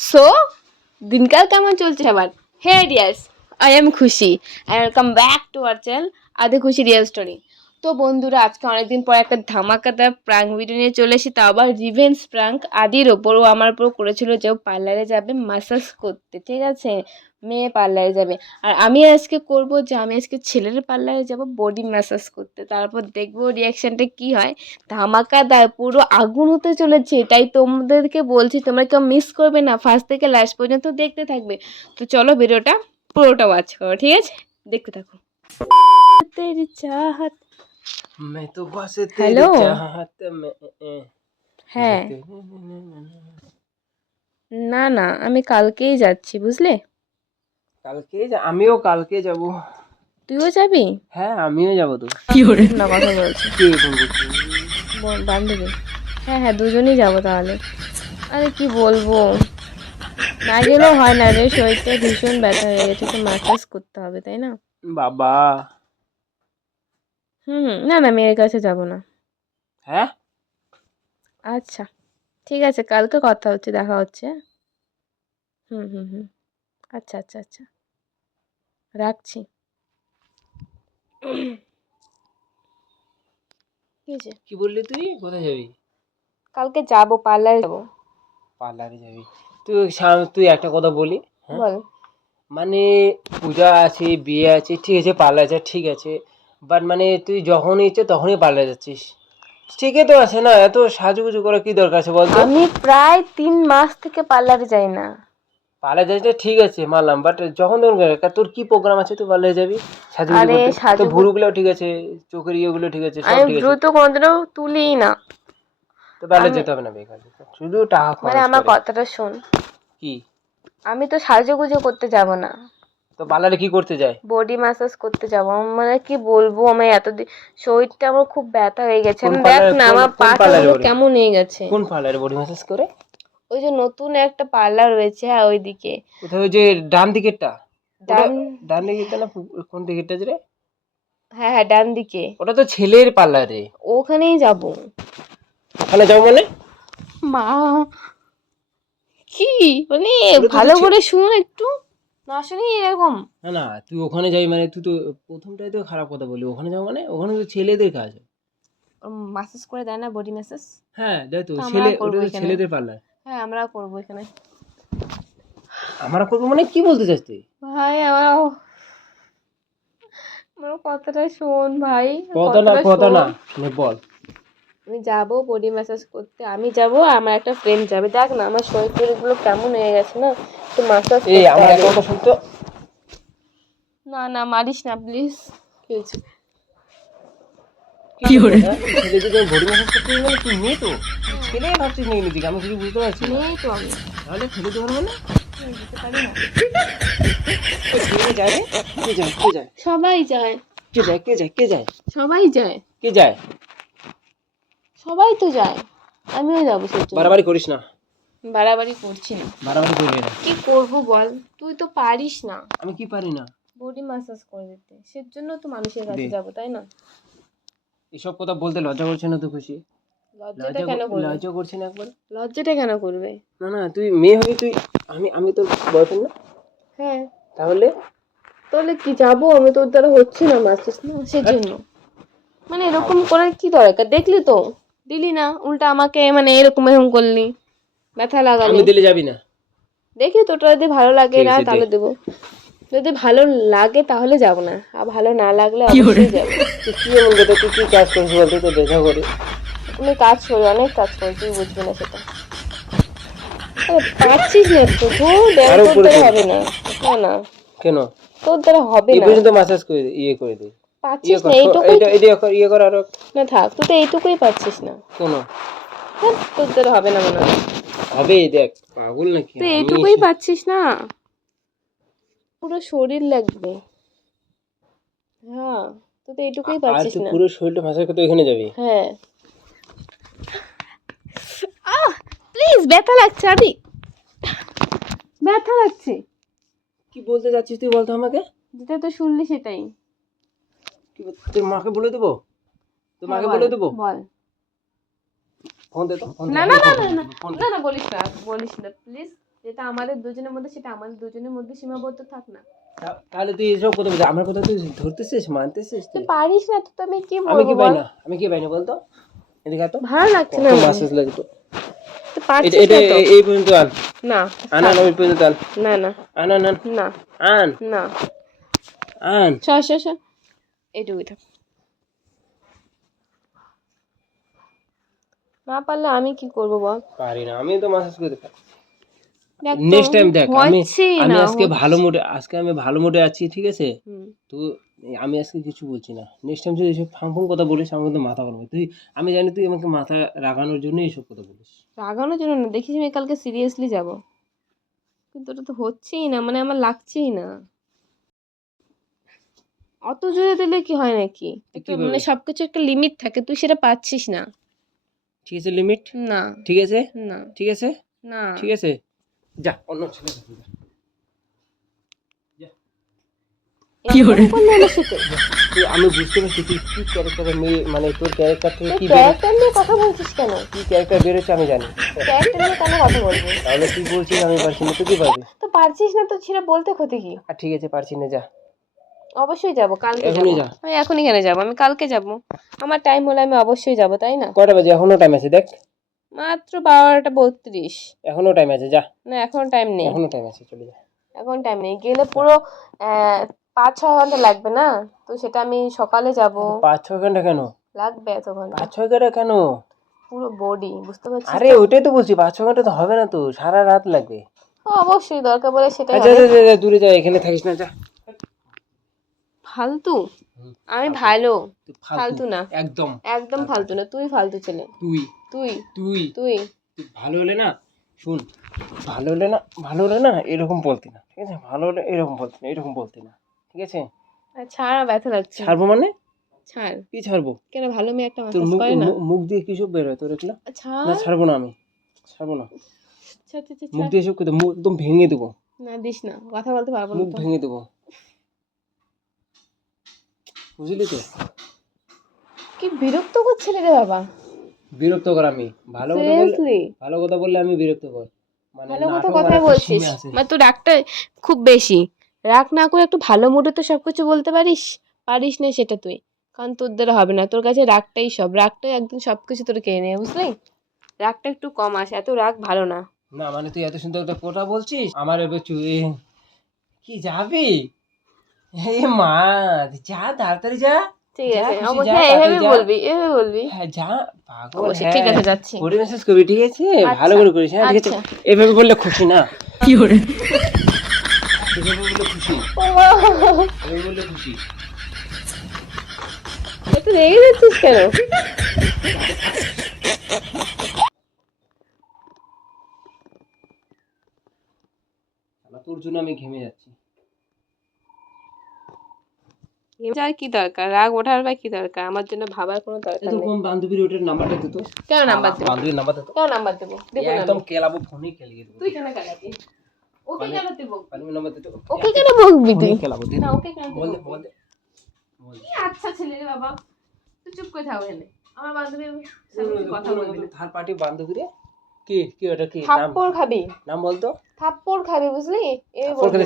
So দিনকাল কেমন চলছে সবার? Hey dears I am Khushi I welcome back to our channel আদে খুশি রিয়েল স্টোরি তো বন্ধুরা, আজকে অনেকদিন পর একটা ধামাকাদার প্রাঙ্ক ভিডিও নিয়ে চলে এসেছি, তাও আবার রিভেন্স প্রাঙ্ক আদির ওপরও আমার উপর করেছিল যে ও পার্লারে যাবে মাসাজ করতে, ঠিক আছে? মেয়ে পার্লারে যাবে। আর আমি আজকে করব যে, আমি আজকে ছেলের পার্লারে যাব বডি ম্যাসাজ করতে। তারপর দেখব রিয়াকশানটা কি হয়। ধামাকা ধামাকাদার পুরো আগুন হতে চলেছে তাই তোমাদেরকে বলছি, তোমরা কেউ মিস করবে না ফার্স্ট থেকে লাস্ট পর্যন্ত দেখতে থাকবে। তো চলো ভিডিওটা পুরোটা ওয়াচ করো, ঠিক আছে? দেখতে থাকো। চাহত मैं तो बस तेरी हेलो। चाहत में হ্যাঁ না না আমি কালকেই যাচ্ছি বুঝলে কালকে যা- আমিও কালকে যাব তুইও যাবি হ্যাঁ আমিও যাব তো না কথা বলছি কে ফোন করছে বোন- বান্ধবী হ্যাঁ হ্যাঁ দুজনেই যাবো তাহলে আরে কি বলবো না গেলেও হয় না রে শরীরটা ভীষণ ব্যথা হয়ে গেছে তো ম্যাসাজ করতে হবে তাই না বাবা হুম না না মেয়ের কাছে যাব না। হ্যাঁ? আচ্ছা ঠিক আছে কালকে কথা হচ্ছে দেখা হচ্ছে? হুম হুম হুম। আচ্ছা আচ্ছা আচ্ছা। রাখছি। কি? কি বললি তুই? কোথায় যাবি? কালকে যাব পার্লারে যাব। পার্লারে যাবি। তুই তুই একটা কথা বলি হ্যাঁ? বল। মানে পূজা আছে বিয়ে আছে ঠিক আছে পার্লার যা ঠিক আছে। বাট মানে তুই যখন ইচ্ছে তখনই পার্লার যাচ্ছিস। ঠিকই তো আছে না? এত সাজুগুজু করা কি দরকার আছে বলতো? আমি প্রায় তিন মাস থেকে পার্লারে যাই না। পার্লার যাইতে ঠিক আছে মানলাম। বাট যখন তখন গেলে, কা- তোর কি প্রোগ্রাম আছে? তুই পার্লারে যাবি? সাজুগুজু আরে করতে। তো সাজুগু- ভুরুগুলো ঠিক আছে চোখের ইয়েগুলো ঠিক আছে সব আমি ঠিক আছে। দ্রুত কোনোদিনও তুলিই না। তো পার্লার যেতে হবে না বেকার। শুধু টাকা মানে আমার করে। কথাটা শোন। কি? আমি তো সাজুগুজু করতে যাব না। তো পার্লারে কি করতে যায়? বডি ম্যাসাজ করতে যাব। মানে কি বলব আমি এতদিন শরীরটা আমার খুব ব্যথা হয়ে গেছে। আমি দেখ না আমারগুলো কেমন হয়ে গেছে। কোন পার্লারে বডি ম্যাসাজ করে? ওই যে নতুন একটা পার্লার রয়েছে হ্যাঁ ওইদিকে। কোথায় ওই যে ডান দিকেরটা? ডান ডান দিকেরটা না কোন দিকেরটা যে হ্যাঁ হ্যাঁ ডান দিকে। ওটা তো ছেলের পার্লারে। ওখানেই যাব। ওখানে যাও মানে? মা কি? মানে ভালো করে শুন একটু। না এরকম। না না তুই ওখানে যাই মানে তুই তো প্রথমটাই তো খারাপ কথা বলি ওখানে যাও মানে ওখানে তো ছেলেদের কাজ ম্যাসাজ করে দেয় না বডি ম্যাসাজ হ্যাঁ দেখ তো ছেলে ওটা তো ছেলেদের পার্লার হ্যাঁ আমরা করব এখানে। আমরা করব মানে কি বলতে চাস তুই? ভাই আমার আমার কথাটা শোন ভাই কথা না কথা না শোন। বল। আমি যাব বডি ম্যাসাজ করতে। আমি যাব আমার একটা ফ্রেন্ড যাবে। দেখ না আমার শরীর টরীরগুলো কেমন হয়ে গেছে না? তো ম্যাসাজ এই আমার একটা কথা শুনতো না না মারিস না প্লিজ কি হয়েছে? কি করে ছেলেদের বডি ম্যাসাজ করতে গেলে তুই মেয়ে তো? ছেলে ভাবছিস নাকি নিজেকে আমি কিছু বুঝতে পারছি না। নেই তো আমি। তাহলে ছেলে তোমার মানে? কে সবাই যায়। কে যায় কে যায় কে যায়? সবাই যায়। কে যায়? সবাই তো যায়। আমিও যাব সেই জন্য। বাড়াবাড়ি করিস না। বাড়াবাড়ি করছি না। বাড়াবাড়ি করবি না কি করব বল? তুই তো পারিস না। আমি কি পারি না? বডি ম্যাসাজ করে দিতে। সেজন্য তো মানুষের কাছে যাব তাই না? এসব কথা বলতে লজ্জা করছে না তো খুশি? লজ্জাটা কেন করবে? লজ্জা করছে না একবার? লজ্জাটা কেন করবে? না না তুই মেয়ে হবি তুই আমি আমি তোর বয়ফ্রেন্ড না? হ্যাঁ। তাহলে? তাহলে কি যাব? আমি তোর দ্বারা হচ্ছে না ম্যাসাজ না? সেজন্য মানে এরকম করার কি দরকার? দেখলি তো? দিলি না উল্টা আমাকে মানে এরকম এরকম করলি। ব্যথা লাগালি। আমি দিলে যাবি না? দেখি তোটা যদি ভালো লাগে না তাহলে দেবো। যদি ভালো লাগে তাহলে যাব না। আর ভালো না লাগলে অবশ্যই যাব। তুই কি এমন কথা তুই কি কাজ করিস বলতে তো দেখা করে? আমি কাজ করি অনেক কাজ করি তুই বুঝবি না সেটা। আরে পারছিস না তো তোর দ্বারা হবে না। না না। কেন? তোর দ্বারা হবে এই পর্যন্ত মাসাজ করে দে ইয়ে করে দে। ইয়ে পারছিস কর না এইটুকুই এটা এটা কর ইয়ে কর আরও। না থাক তুই তো এইটুকুই পারছিস না। কেন? হ্যাঁ, হবে না মনে হয়। হবে দেখ পাগল নাকি? তুই এইটুকুই পারছিস না। পুরো শরীর লাগবে। হ্যাঁ তুই তো এইটুকুই আর তুই না। পুরো শরীরটা মাসাজ করতে ওখানে যাবি? হ্যাঁ। আহ প্লিজ ব্যথা লাগছে আদি। ব্যথা লাগছে। কি বলতে যাচ্ছিস তুই বলতো আমাকে? যেটা তো শুনলি সেটাই। কি তোর মাকে বলে দেবো? তোর মাকে হ্যাঁ, বলে দেবো? বল। ফোন দে তো না না না না না বলিস না বলিস না প্লিজ যেটা আমাদের দুজনের মধ্যে সেটা আমাদের দুজনের মধ্যে সীমাবদ্ধ থাক না। তাহলে তুই এসব কথা বলছিস আমার কথা তুই ধরতেছিস মানতেছিস তুই? পারিস না তো আমি কি আমি কি পাই না? আমি কি পাই না বলতো? এদিকে তো। ভালো লাগছে না। মাসেজ এটা? এই- পর্যন্ত আন। না আন আন ওই পর্যন্ত আন। না না। আন আন আন। না। আন। না। আন। এইটুকুই থাক না পারলে আমি কি করব বল? পারি না আমি তো মাসাজ করতে পারি দেখ নেক্সট টাইম দেখ আমি আমি আজকে ভালো মুডে আজকে আমি ভালো মুডে আছি ঠিক আছে? হুম। তো আমি আজকে কিছু বলছি না। নেক্সট টাইম যদি এসব ফাং ফুং কথা বলিস আমার কিন্তু মাথা গরম তুই আমি জানি তুই আমাকে মাথা রাগানোর জন্য এইসব কথা বলিস। রাগানোর জন্য না দেখিস আমি কালকে সিরিয়াসলি যাব। কিন্তু ওটা তো হচ্ছেই না মানে আমার লাগছেই না। অত জোরে দিলে কি হয় নাকি? একটা কীভাবে? মানে সবকিছু একটা লিমিট থাকে তুই সেটা পাচ্ছিস না। ঠিক আছে লিমিট না। ঠিক আছে? না। ঠিক আছে? না। ঠিক আছে। যা অন্য ছেলে দেখে যা। এরকম করলে আমার সাথে তুই আমি বুঝতে পারছি তুই কি মেয়ে মানে তোর ক্যারেক্টার থেকে তুই কি বেরো ক্যারেক্টার নিয়ে কথা বলছিস কেন? কি ক্যারেক্টার বেরোচ্ছে আমি জানি। ক্যারেক্টার নিয়ে কেন কথা বলব? তাহলে তুই বলছিস আমি পারছি না তুই কি পারবি? তো পারছিস না তো সেটা বলতে ক্ষতি কি? আর ঠিক আছে পারছি না যা। অবশ্যই যাব কালকে যাব। আমি এখনই কেন যাব আমি কালকে যাব। আমার টাইম হলে আমি অবশ্যই যাব তাই না? কয়টা বাজে? এখনও টাইম আছে দেখ। মাত্র বারোটা বত্রিশ। এখনও টাইম আছে যা। না এখন টাইম নেই। এখনও টাইম আছে চলে যা। এখন টাইম নেই। গেলে পুরো পাঁচ ছ ঘণ্টা লাগবে না? তো সেটা আমি সকালে যাব। পাঁচ ছয় ঘণ্টা কেন? লাগবে এত ঘণ্টা। পাঁচ ছয় ঘণ্টা কেন? পুরো বডি বুঝতে পারছিস আরে ওইটাই তো বলছি পাঁচ ছ ঘণ্টা তো হবে না তো সারা রাত লাগবে। অবশ্যই দরকার বলে সেটাই আচ্ছা যা, যা, দূরে যা এখানে থাকিস না যা। ফালতু? আমি ভালো। ফালতু। না। একদম। একদম ফালতু। না। তুই ফালতু ছেলে। তুই। তুই। তুই। তুই। ভালো হলে না শুন ভালো হলে না ভালো হলে না এরকম বলতি না। ঠিক আছে? ভালো হলে এরকম বলতি না এরকম বলতি না। ঠিক আছে? ছাড় ব্যথা লাগছে। ছাড়বো মানে? ছাড়। কি ছাড়বো? কেন ভালো মেয়ে একটা মাসাজ করে না? মুখ দিয়ে কিসব বের হয় তোর এগুলো? না ছাড়বো না আমি। ছাড়বো না। মুখ দিয়ে মুখ একদম ভেঙে দেবো। না দিস না। কথা বলতে পারব না মুখ ভেঙে দেবো। বুঝলি তো? কি বিরক্ত করছিলি রে বাবা? বিরক্ত কর আমি। ভালো কথা বললে ভালো কথা বললে আমি বিরক্ত কর মানে ভালো কথা কথা বলছিস। মানে তোর রাগটা খুব বেশি। রাগ না করে একটু ভালো মুডে তো সব কিছু বলতে পারিস? পারিস না সেটা তুই। কারণ তোর দ্বারা হবে না। তোর কাছে রাগটাই সব। রাগটাই একদম সব কিছু তোর কেড়ে নেবে বুঝলি? রাগটা একটু কম আসে। এত রাগ ভালো না। না মানে তুই এত সুন্দর একটা কথা বলছিস? আমার এবার কি যাবি? মা যা তাড়াতাড়ি যা ঠিক আছে অবশ্যই এভাবে বলবি এভাবে বলবি। হ্যাঁ যা পাগল ঠিক আছে যাচ্ছি। করে মেসেজ করবি ঠিক আছে? ভালো করে করিস হ্যাঁ ঠিক আছে। এভাবে বললে খুশি না। এভাবে বললে খুশি। এভাবে বললে খুশি। একটু রেগে যাচ্ছিস কেন? তোর জন্য আমি ঘেমে যাচ্ছি। আর কি দরকার? রাগ ওঠার বা কি দরকার? আমার জন্য ভাবার কোনো দরকার নেই। কোন বান্ধবীর ওটার নাম্বারটা দে তো কেন নাম্বার দেবো? বান্ধবীর নাম্বার দে তো। কেন নাম্বার দেবো? দেবো না একদম কেলাবো ফোনে কেলিয়ে দেবো। তুই কেন কেলাবি? ওকে কেন দেবো? বান্ধবীর নাম্বার দে তো ওকে কেন বকবি তুই? কেলাবো দে। না ওকে কেন বল বল বল। কি আচ্ছা ছেলে রে বাবা। তুই চুপ করে থাক এখানে। আমার বান্ধবী কথা বলবি না। থার্ড পার্টি বান্ধবী রে? কি? কি ওটা কি? নাম? থাপ্পড় খাবি? নাম বলতো থাপ্পড় খাবি বুঝলি? এই বলতো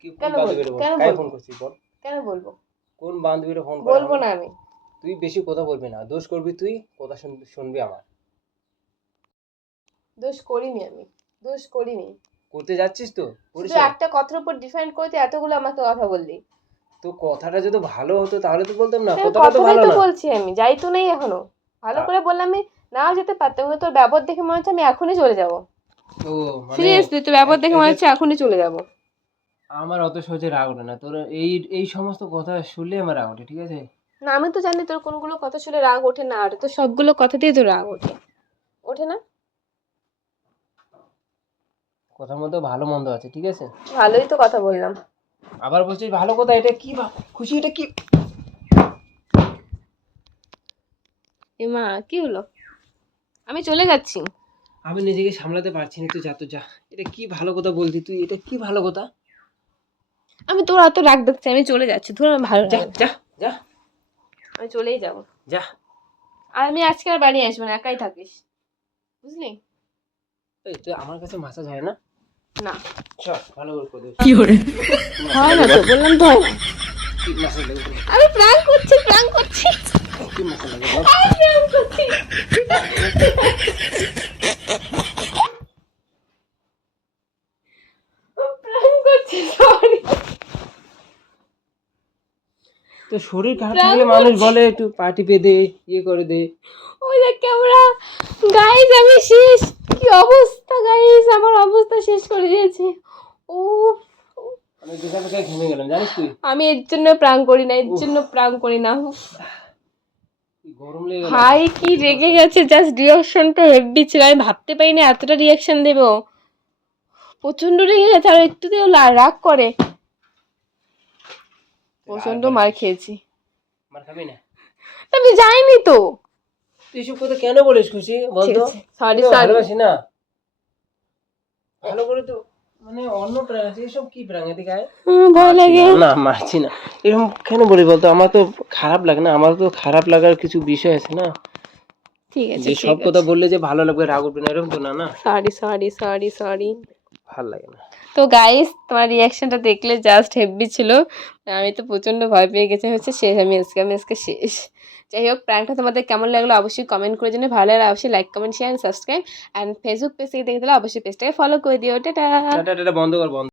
কি কোন বলব? কেন বলব? বল? কেন বলব? কোন বান্ধবীর ফোন বলব না আমি। তুই বেশি কথা বলবি না দোষ করবি তুই কথা শুন- শুনবি আমার। দোষ করিনি আমি দোষ করিনি। করতে যাচ্ছিস তো? তুই একটা কথার উপর ডিফাইন্ড করতে এতগুলো আমাকে কথা বললি। তো কথাটা যদি ভালো হতো তাহলে তো বলতাম না হ্যাঁ, কথাটা তো ভালো না। বলছি আমি যাই তো নেই এখনও। ভালো করে বললাম আমি নাও যেতে পারতাম কিন্তু তোর ব্যবহার দেখে মনে হচ্ছে আমি এখনই চলে যাব। ও মানে সিরিয়াসলি তোর ব্যবহার দেখে মনে হচ্ছে এখনই চলে যাব। আমার অত সহজে রাগ ওঠে না। তোর এই এই সমস্ত কথা শুনলে আমার রাগ ওঠে ঠিক আছে? না আমি তো জানি তোর কোনগুলো কথা শুনে রাগ ওঠে না আর তো সবগুলো কথাতেই তোর রাগ ওঠে। ওঠে না? কথার মধ্যে ভালো মন্দ আছে ঠিক আছে? ভালোই তো কথা বললাম। আবার বলছিস ভালো কথা এটা কি খুশি এটা কি? এ মা কি হলো? আমি চলে যাচ্ছি। আমি নিজেকে সামলাতে পারছি না তুই যা তো যা। এটা কি ভালো কথা বলতি তুই? এটা কি ভালো কথা? আমি তোর এত রাগ দেখছি আমি চলে যাচ্ছি। ধর আমার ভালো যা যা যা। আমি চলেই যাব। যা। আর আমি আজকে আর বাড়ি আসব না একাই থাকিস। বুঝলি? এই তুই আমার কাছে মাসাজ হয় না? না। চল ভালো করে করে হয় না তো বললাম তো। হয় না কি? আমি প্র্যাঙ্ক করছি প্র্যাঙ্ক করছি। কি মাসাজ লাগে? আমি প্র্যাঙ্ক করছি। প্র্যাঙ্ক করছি সরি তো শরীর খারাপ প্রাণ থাকলে মানুষ বলে একটু পার্টি পে দে ইয়ে করে দে। ওই দেখ ক্যামেরা। গাইস আমি শেষ। কি অবস্থা গাইস আমার অবস্থা শেষ করে দিয়েছে। ও আমি দোকান থেকে ঘেমে গেলাম জানিস তুই? আমি এর জন্য প্রাং করি না এর জন্য প্রাং করি না। গরম লেগে ভাই কি রেগে গেছে জাস্ট রিয়াকশনটা হেভি ছিল আমি ভাবতে পারি না এতটা রিয়াকশন দেবো। প্রচণ্ড রেগে গেছে আর একটুতেও লা- রাগ করে। প্রচণ্ড মার খেয়েছি। মার খাবি না? আমি যাইনি তো। তুই কথা কেন বলিস খুশি? বলতো সরি সরি না। ভালো করে তো মানে অন্য প্রাণ আছে এসব কি প্রাণ এদিকে। ভয় লাগে। না মারছি না। এরকম কেন বলি বলতো? আমার তো খারাপ লাগে না আমার তো খারাপ লাগার কিছু বিষয় আছে না। ঠিক আছে যে সব কথা বললে যে ভালো লাগবে রাগ উঠবে না এরকম তো না না? সরি সরি সরি সরি ভালো লাগে না। তো গাইস তোমার রিয়াকশনটা দেখলে জাস্ট হেভি ছিল। আমি তো প্রচণ্ড ভয় পেয়ে গেছি হচ্ছে শেষ আমি আজকে আমি আজকে শেষ। যাই হোক প্র্যাঙ্কটা তোমাদের কেমন লাগল অবশ্যই কমেন্ট করে জন্য ভালো লাগলে অবশ্যই like comment share subscribe and Facebook page থেকে দেখে দিলে অবশ্যই পেজটাকে ফলো করে দিও। টাটা বন্ধ কর বন্ধ।